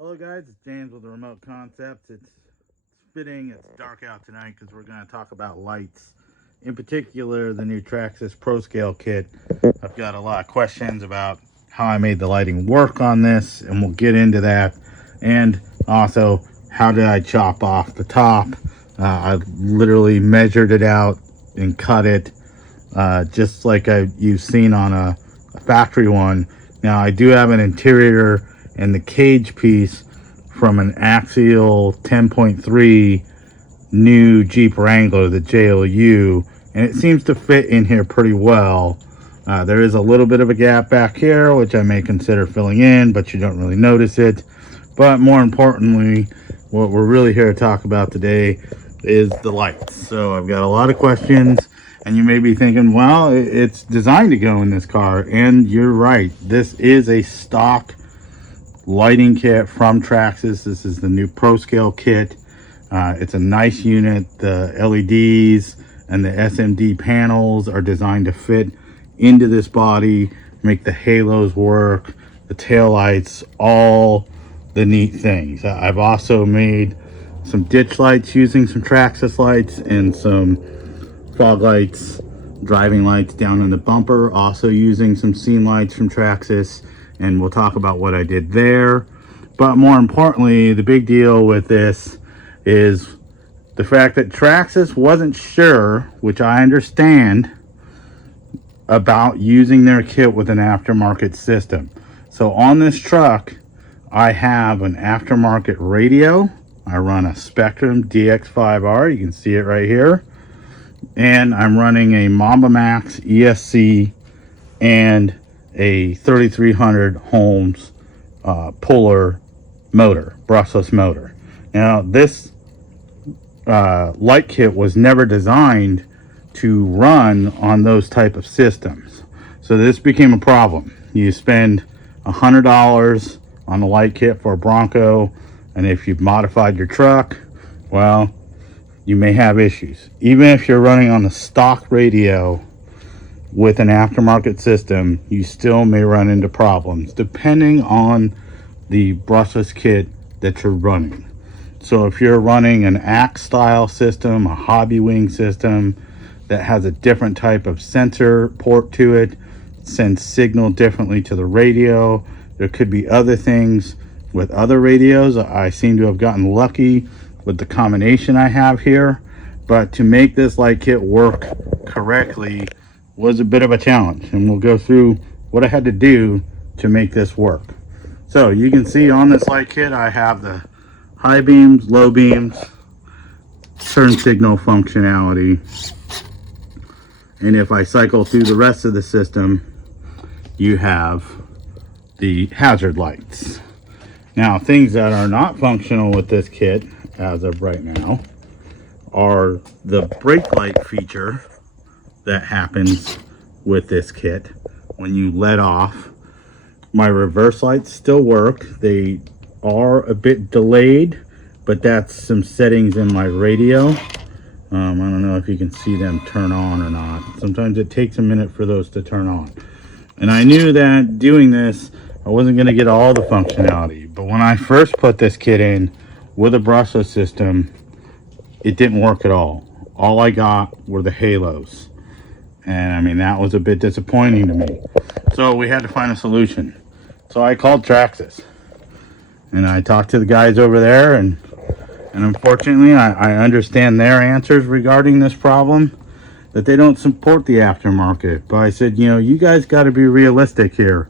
Hello guys, it's James with the Remote Concepts. It's fitting, it's dark out tonight because we're going to talk about lights. In particular, the new Traxxas Pro Scale kit. I've got a lot of questions about how I made the lighting work on this, and we'll get into that. And also, how did I chop off the top? I literally measured it out and cut it just like you've seen on a factory one. Now, I do have an interior and the cage piece from an Axial 10.3 new Jeep Wrangler, the JLU, and it seems to fit in here pretty well. There is a little bit of a gap back here, which I may consider filling in, but you don't really notice it. But more importantly, what we're really here to talk about today is the lights. So I've got a lot of questions, and you may be thinking, well, it's designed to go in this car, and you're right. This is a stock lighting kit from Traxxas. This is the new Pro Scale kit. It's a nice unit. The LEDs and the SMD panels are designed to fit into this body, make the halos work, the tail lights, all the neat things. I've also made some ditch lights using some Traxxas lights and some fog lights, driving lights down in the bumper, also using some scene lights from Traxxas, and we'll talk about what I did there. But more importantly, the big deal with this is the fact that Traxxas wasn't sure, which I understand, about using their kit with an aftermarket system. So on this truck, I have an aftermarket radio. I run a Spectrum DX5R, you can see it right here. And I'm running a Mamba Max ESC and a 3300 Holmes puller motor, brushless motor. Now this light kit was never designed to run on those type of systems, so this became a problem. You spend $100 on a light kit for a Bronco, and if you've modified your truck, well, you may have issues. Even if you're running on the stock radio with an aftermarket system, you still may run into problems depending on the brushless kit that you're running. So if you're running an Axe style system, a hobby wing system that has a different type of sensor port to it, sends signal differently to the radio, there could be other things with other radios. I seem to have gotten lucky with the combination I have here, but to make this light kit work correctly was a bit of a challenge, and we'll go through what I had to do to make this work. So you can see on this light kit I have the high beams, low beams, turn signal functionality, and if I cycle through the rest of the system, you have the hazard lights. Now, things that are not functional with this kit as of right now are the brake light feature that happens with this kit when you let off. My reverse lights still work. They are a bit delayed, but that's some settings in my radio. I don't know if you can see them turn on or not. Sometimes it takes a minute for those to turn on. And I knew that doing this, I wasn't going to get all the functionality. But when I first put this kit in with a brushless system, it didn't work at all. All I got were the halos. And I mean, that was a bit disappointing to me. So we had to find a solution. So I called Traxxas. And I talked to the guys over there, and unfortunately, I understand their answers regarding this problem, that they don't support the aftermarket. But I said, you guys got to be realistic here.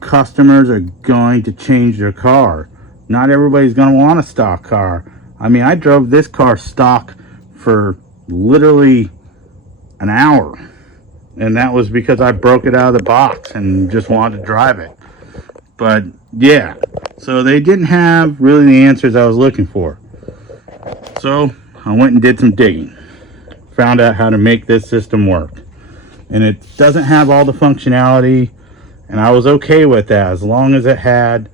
Customers are going to change their car. Not everybody's going to want a stock car. I mean, I drove this car stock for literally an hour, and that was because I broke it out of the box and just wanted to drive it. But yeah, so they didn't have really the answers I was looking for. So I went and did some digging, found out how to make this system work, and it doesn't have all the functionality, and I was okay with that as long as it had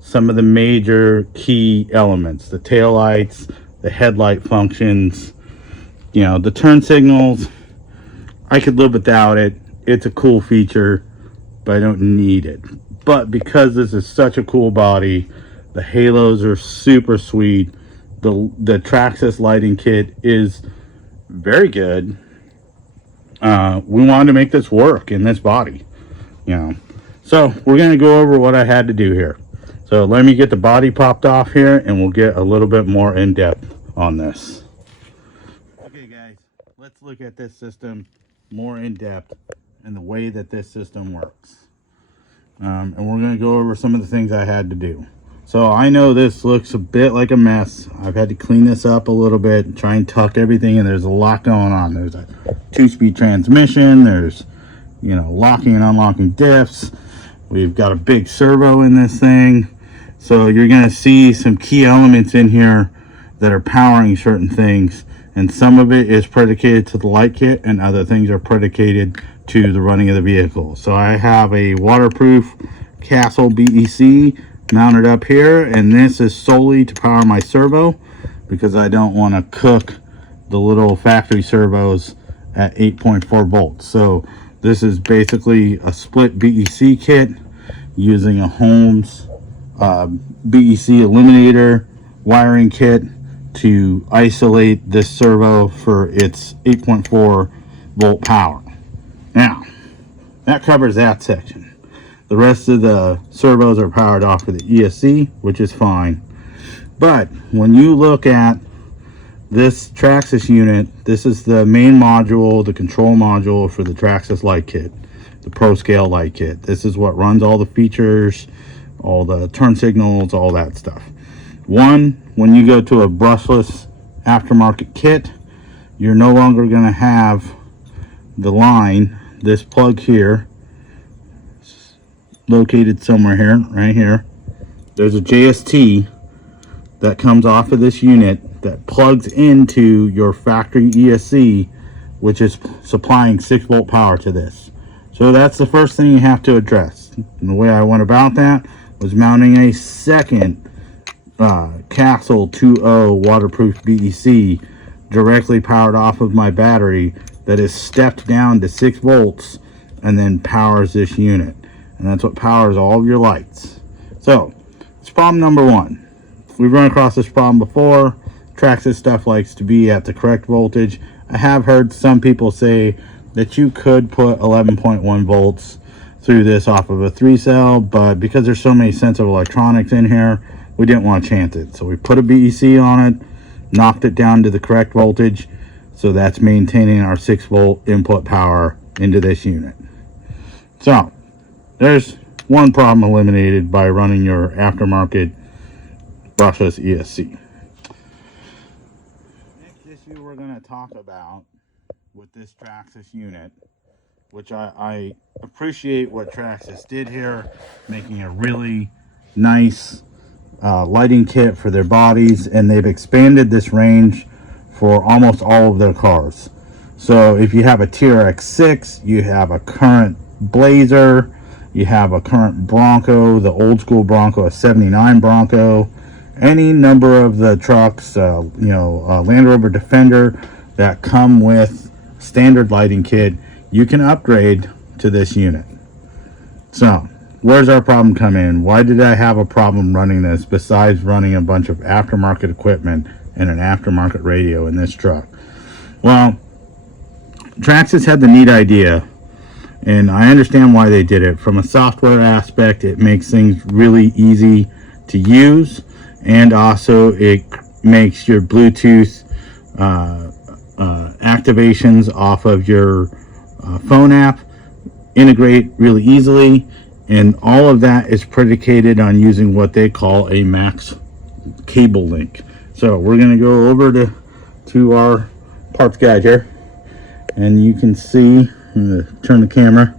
some of the major key elements: the tail lights, the headlight functions, the turn signals. I could live without it. It's a cool feature, but I don't need it. But because this is such a cool body, The halos are super sweet. The Traxxas lighting kit is very good. We wanted to make this work in this body, you know. So we're going to go over what I had to do here. So let me get the body popped off here and we'll get a little bit more in depth on this. Okay guys, let's look at this system more in depth and the way that this system works. And we're going to go over some of the things I had to do. So I know this looks a bit like a mess. I've had to clean this up a little bit, try and tuck everything, and there's a lot going on. There's a 2-speed transmission, there's, you know, locking and unlocking diffs. We've got a big servo in this thing. So you're going to see some key elements in here that are powering certain things. And some of it is predicated to the light kit and other things are predicated to the running of the vehicle. So I have a waterproof Castle BEC mounted up here, and this is solely to power my servo because I don't want to cook the little factory servos at 8.4 volts. So this is basically a split BEC kit using a Holmes BEC eliminator wiring kit to isolate this servo for its 8.4 volt power. Now that covers that section. The rest of the servos are powered off of the ESC, which is fine. But when you look at this Traxxas unit, this is the main module, the control module for the Traxxas light kit, the Pro Scale light kit. This is what runs all the features, all the turn signals, all that stuff. One, when you go to a brushless aftermarket kit, you're no longer going to have the line, this plug here, located somewhere here, right here. There's a JST that comes off of this unit that plugs into your factory ESC, which is supplying 6 volt power to this. So that's the first thing you have to address. And the way I went about that was mounting a second Castle 2.0 waterproof BEC directly powered off of my battery that is stepped down to 6 volts and then powers this unit. And that's what powers all of your lights. So it's problem number one. We've run across this problem before. Traxxas stuff likes to be at the correct voltage. I have heard some people say that you could put 11.1 volts through this off of a 3-cell, but because there's so many sensitive electronics in here, we didn't want to chance it. So we put a BEC on it, knocked it down to the correct voltage, so that's maintaining our 6 volt input power into this unit. So there's one problem eliminated by running your aftermarket brushless ESC. Next issue we're going to talk about with this Traxxas unit, which I appreciate what Traxxas did here, making a really nice lighting kit for their bodies, and they've expanded this range for almost all of their cars. So if you have a TRX6, you have a current Blazer, you have a current Bronco, the old school Bronco, a 79 Bronco, any number of the trucks, Land Rover Defender that come with standard lighting kit, you can upgrade to this unit. So where's our problem come in? Why did I have a problem running this besides running a bunch of aftermarket equipment and an aftermarket radio in this truck? Well, Traxxas had the neat idea, and I understand why they did it. From a software aspect, it makes things really easy to use, and also it makes your Bluetooth activations off of your phone app integrate really easily, and all of that is predicated on using what they call a max cable link. So we're going to go over to our parts guide here, and you can see, I'm going to turn the camera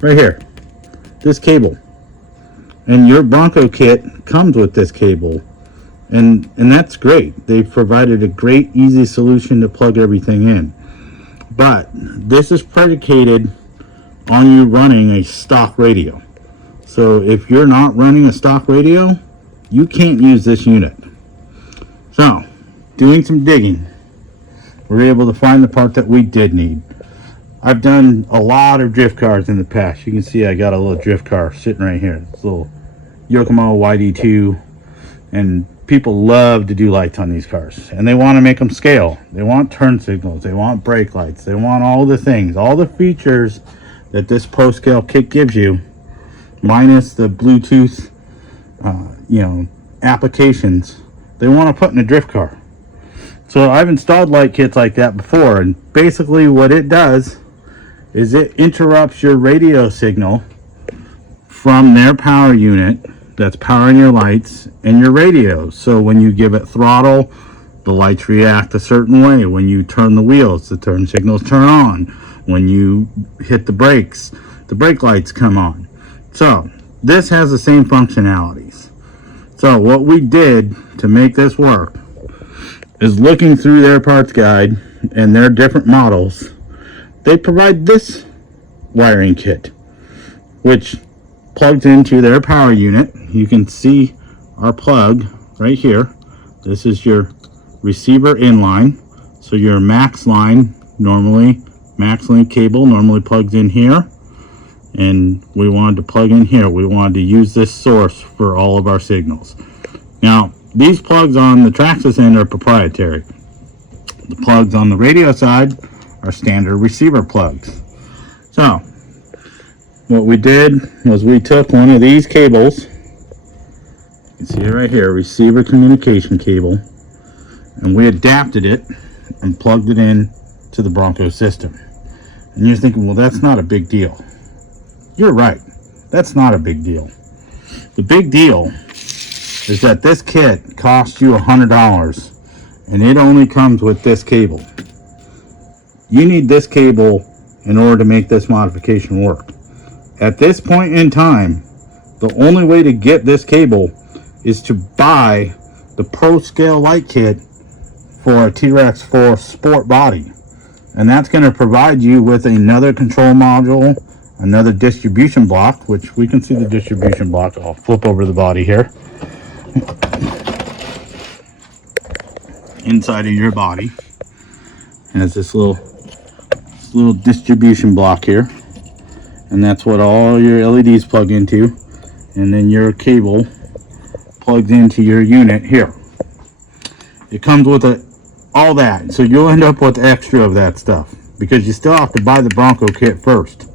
right here, this cable, and your Bronco kit comes with this cable, and that's great. They've provided a great easy solution to plug everything in, but this is predicated on you running a stock radio. So if you're not running a stock radio, you can't use this unit. So doing some digging, we're able to find the part that we did need. I've done a lot of drift cars in the past. You can see I got a little drift car sitting right here. This little Yokomo YD2, and people love to do lights on these cars, and they want to make them scale. They want turn signals, they want brake lights, they want all the things, all the features that this Pro Scale kit gives you, minus the Bluetooth applications they want to put in a drift car. So I've installed light kits like that before, and basically what it does is it interrupts your radio signal from their power unit that's powering your lights and your radio. So when you give it throttle, the lights react a certain way. When you turn the wheels, the turn signals turn on. When you hit the brakes, the brake lights come on. So this has the same functionalities. So what we did to make this work is, looking through their parts guide and their different models, they provide this wiring kit, which plugs into their power unit. You can see our plug right here. This is your receiver inline. So your max line, normally max link cable normally plugs in here, and we wanted to plug in here. We wanted to use this source for all of our signals. Now these plugs on the Traxxas end are proprietary. The plugs on the radio side are standard receiver plugs. So what we did was we took one of these cables, you can see it right here, receiver communication cable, and we adapted it and plugged it in to the Bronco system. And you're thinking, well, that's not a big deal. You're right, that's not a big deal. The big deal is that this kit costs you $100, and it only comes with this cable. You need this cable in order to make this modification work. At this point in time, the only way to get this cable is to buy the Pro Scale light kit for a T-Rex 4 sport body. And that's going to provide you with another control module, another distribution block, which we can see the distribution block. I'll flip over the body here. Inside of your body has this little distribution block here, and that's what all your LEDs plug into, and then your cable plugs into your unit here. It comes with all that, so you'll end up with extra of that stuff because you still have to buy the Bronco kit first,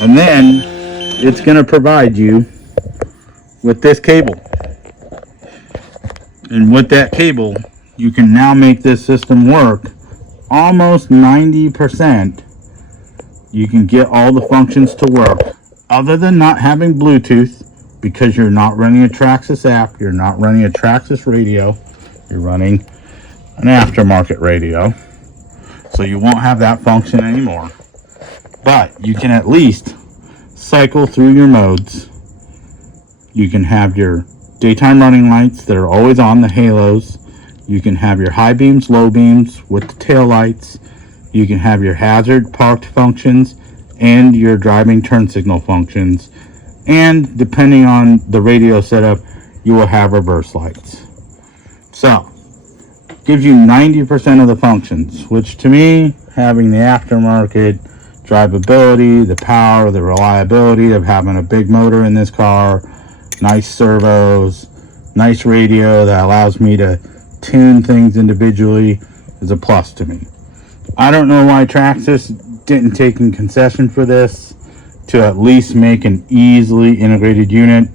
and then it's going to provide you with this cable. And with that cable, you can now make this system work almost 90%. You can get all the functions to work, other than not having Bluetooth, because you're not running a Traxxas app, you're not running a Traxxas radio, you're running an aftermarket radio. So you won't have that function anymore. But you can at least cycle through your modes. You can have your daytime running lights that are always on, the halos. You can have your high beams, low beams with the tail lights. You can have your hazard parked functions and your driving turn signal functions. And depending on the radio setup, you will have reverse lights. So, gives you 90% of the functions, which to me, having the aftermarket drivability, the power, the reliability of having a big motor in this car, nice servos, nice radio that allows me to tune things individually, is a plus to me. I don't know why Traxxas didn't take in concession for this to at least make an easily integrated unit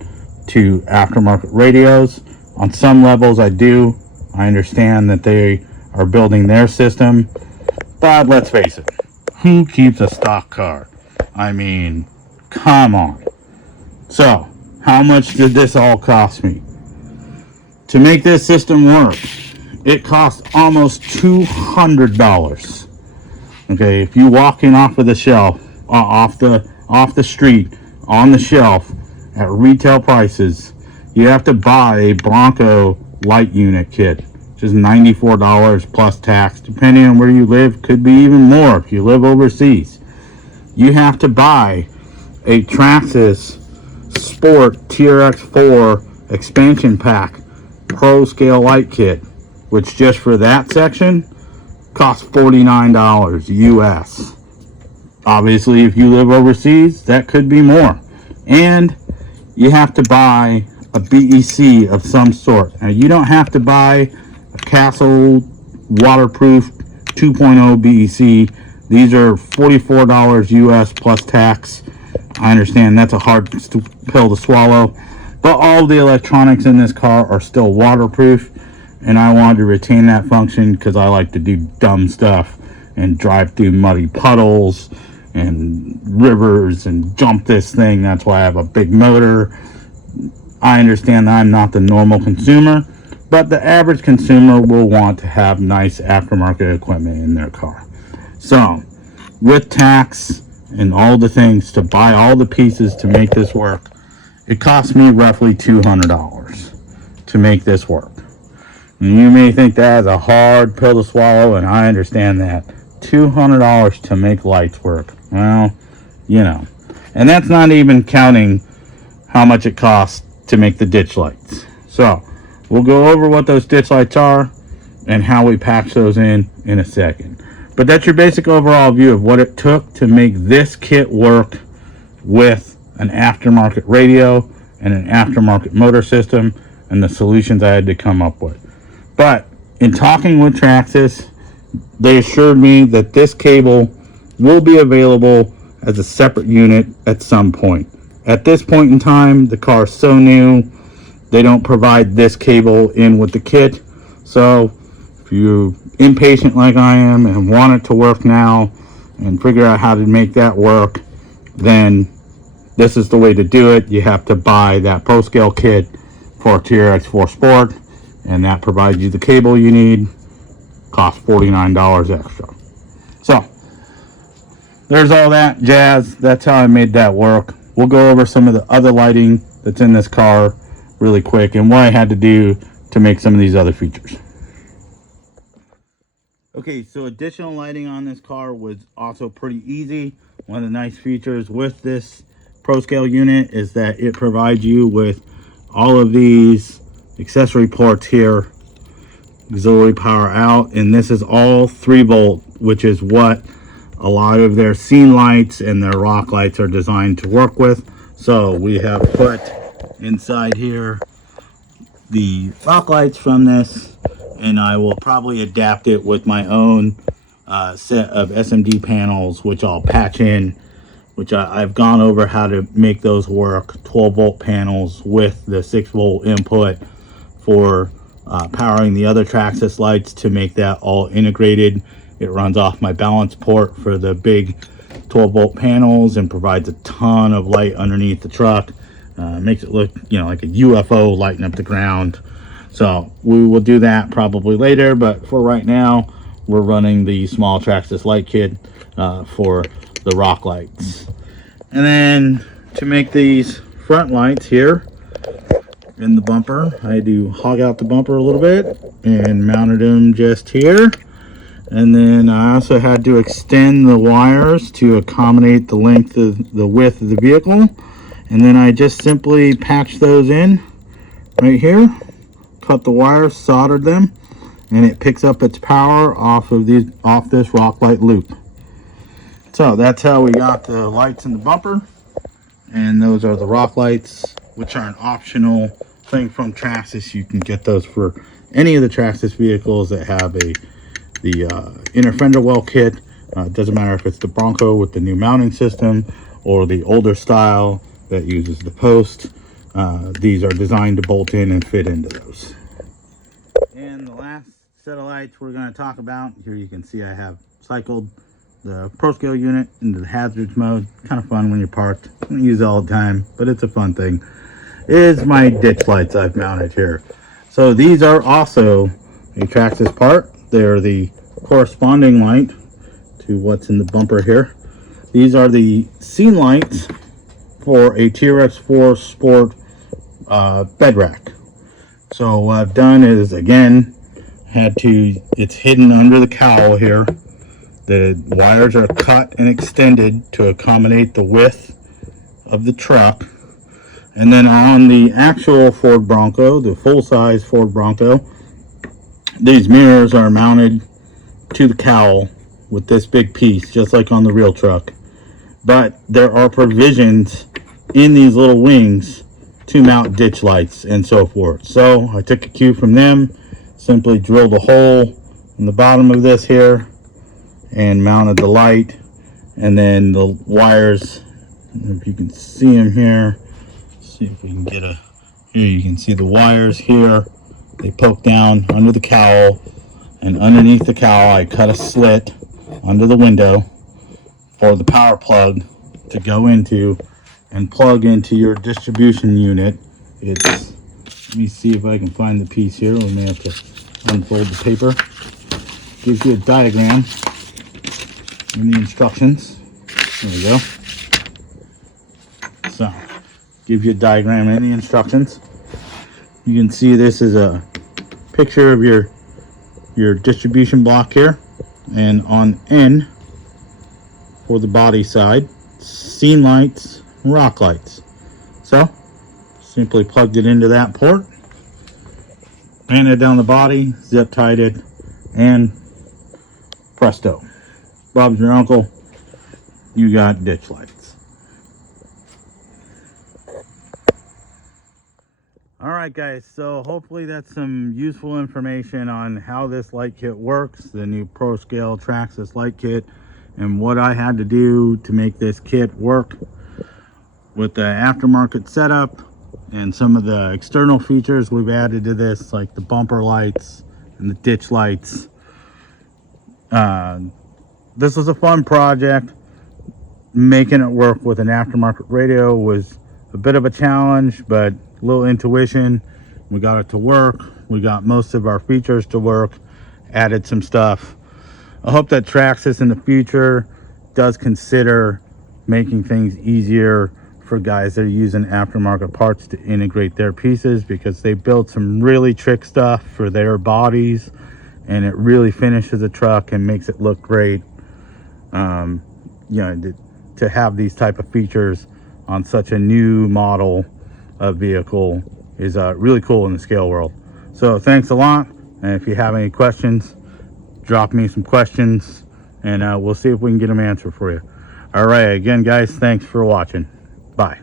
to aftermarket radios. On some levels I do. I understand that they are building their system, but let's face it, who keeps a stock car? I mean, come on. So how much did this all cost me? To make this system work, it cost almost $200. Okay, if you walk in off of the shelf, off the street, on the shelf, at retail prices, you have to buy a Bronco light unit kit, which is $94 plus tax. Depending on where you live, could be even more if you live overseas. You have to buy a Traxxas Sport TRX4 expansion pack Pro Scale light kit, which just for that section costs $49 US. Obviously, if you live overseas, that could be more. And you have to buy a BEC of some sort. Now, you don't have to buy a Castle waterproof 2.0 BEC. These are $44 US plus tax. I understand that's a hard pill to swallow, but all the electronics in this car are still waterproof, and I wanted to retain that function because I like to do dumb stuff and drive through muddy puddles and rivers and jump this thing. That's why I have a big motor. I understand that I'm not the normal consumer, but the average consumer will want to have nice aftermarket equipment in their car. So with tax and all the things to buy all the pieces to make this work, it cost me roughly $200 to make this work. And you may think that is a hard pill to swallow, and I understand that. $200 to make lights work. Well, you know. And that's not even counting how much it costs to make the ditch lights. So we'll go over what those ditch lights are and how we patch those in a second. But that's your basic overall view of what it took to make this kit work with an aftermarket radio and an aftermarket motor system and the solutions I had to come up with. But in talking with Traxxas, they assured me that this cable will be available as a separate unit at some point. At this point in time, the car is so new, they don't provide this cable in with the kit. So if you're impatient like I am and want it to work now and figure out how to make that work, then this is the way to do it. You have to buy that Pro Scale kit for TRX4 Sport, and that provides you the cable you need. Costs $49 extra. So there's all that jazz. That's how I made that work. We'll go over some of the other lighting that's in this car really quick and what I had to do to make some of these other features. Okay, so additional lighting on this car was also pretty easy. One of the nice features with this Pro Scale unit is that it provides you with all of these accessory ports here, auxiliary power out, and this is all 3-volt, which is what a lot of their scene lights and their rock lights are designed to work with. So we have put inside here the rock lights from this, and I will probably adapt it with my own set of SMD panels, which I'll patch in, which I've gone over how to make those work. 12-volt panels with the 6-volt input for powering the other Traxxas lights to make that all integrated. It runs off my balance port for the big 12-volt panels and provides a ton of light underneath the truck. Makes it look, you know, like a UFO lighting up the ground. So we will do that probably later, but for right now, we're running the small Traxxas light kit for the rock lights. And then to make these front lights here in the bumper, I had to hog out the bumper a little bit and mounted them just here. And then I also had to extend the wires to accommodate the width of the vehicle. And then I just simply patched those in right here, cut the wires, soldered them, and it picks up its power off this rock light loop. So that's how we got the lights in the bumper, and those are the rock lights, which are an optional thing from Traxxas. You can get those for any of the Traxxas vehicles that have the inner fender well kit. It doesn't matter if it's the Bronco with the new mounting system or the older style that uses the post. These are designed to bolt in and fit into those. And the last set of lights we're going to talk about, here you can see I have cycled the Pro Scale unit into the hazards mode. Kind of fun when you're parked. I don't use it all the time, but it's a fun thing. Is my ditch lights I've mounted here. So these are also a Traxxas part. They're the corresponding light to what's in the bumper here. These are the scene lights for a TRX4 Sport bed rack. So what I've done is, again, it's hidden under the cowl here. The wires are cut and extended to accommodate the width of the truck. And then on the actual Ford Bronco, the full-size Ford Bronco, these mirrors are mounted to the cowl with this big piece, just like on the real truck. But there are provisions in these little wings to mount ditch lights and so forth. So I took a cue from them, simply drilled a hole in the bottom of this here and mounted the light, and then the wires, if you can see them here, see if we can get a, here you can see the wires here, they poke down under the cowl, and underneath the cowl I cut a slit under the window for the power plug to go into and plug into your distribution unit. It's, let me see if I can find the piece here. We may have to unfold the paper. Gives you a diagram and the instructions. There we go. So, gives you a diagram and the instructions. You can see this is a picture of your distribution block here, and on N for the body side, scene lights, rock lights. So simply plugged it into that port, ran it down the body, zip tied it, and presto, Bob's your uncle, you got ditch lights. Alright guys, so hopefully that's some useful information on how this light kit works, the new Pro Scale Traxxas light kit, and what I had to do to make this kit work with the aftermarket setup, and some of the external features we've added to this, like the bumper lights and the ditch lights. This was a fun project. Making it work with an aftermarket radio was a bit of a challenge, but a little intuition, we got it to work. We got most of our features to work, added some stuff. I hope that Traxxas in the future does consider making things easier for guys that are using aftermarket parts to integrate their pieces, because they build some really trick stuff for their bodies and it really finishes a truck and makes it look great. You know, to have these type of features on such a new model of vehicle is really cool in the scale world. So thanks a lot, and if you have any questions, drop me some questions and we'll see if we can get them answered for you. All right, again guys, thanks for watching. Bye.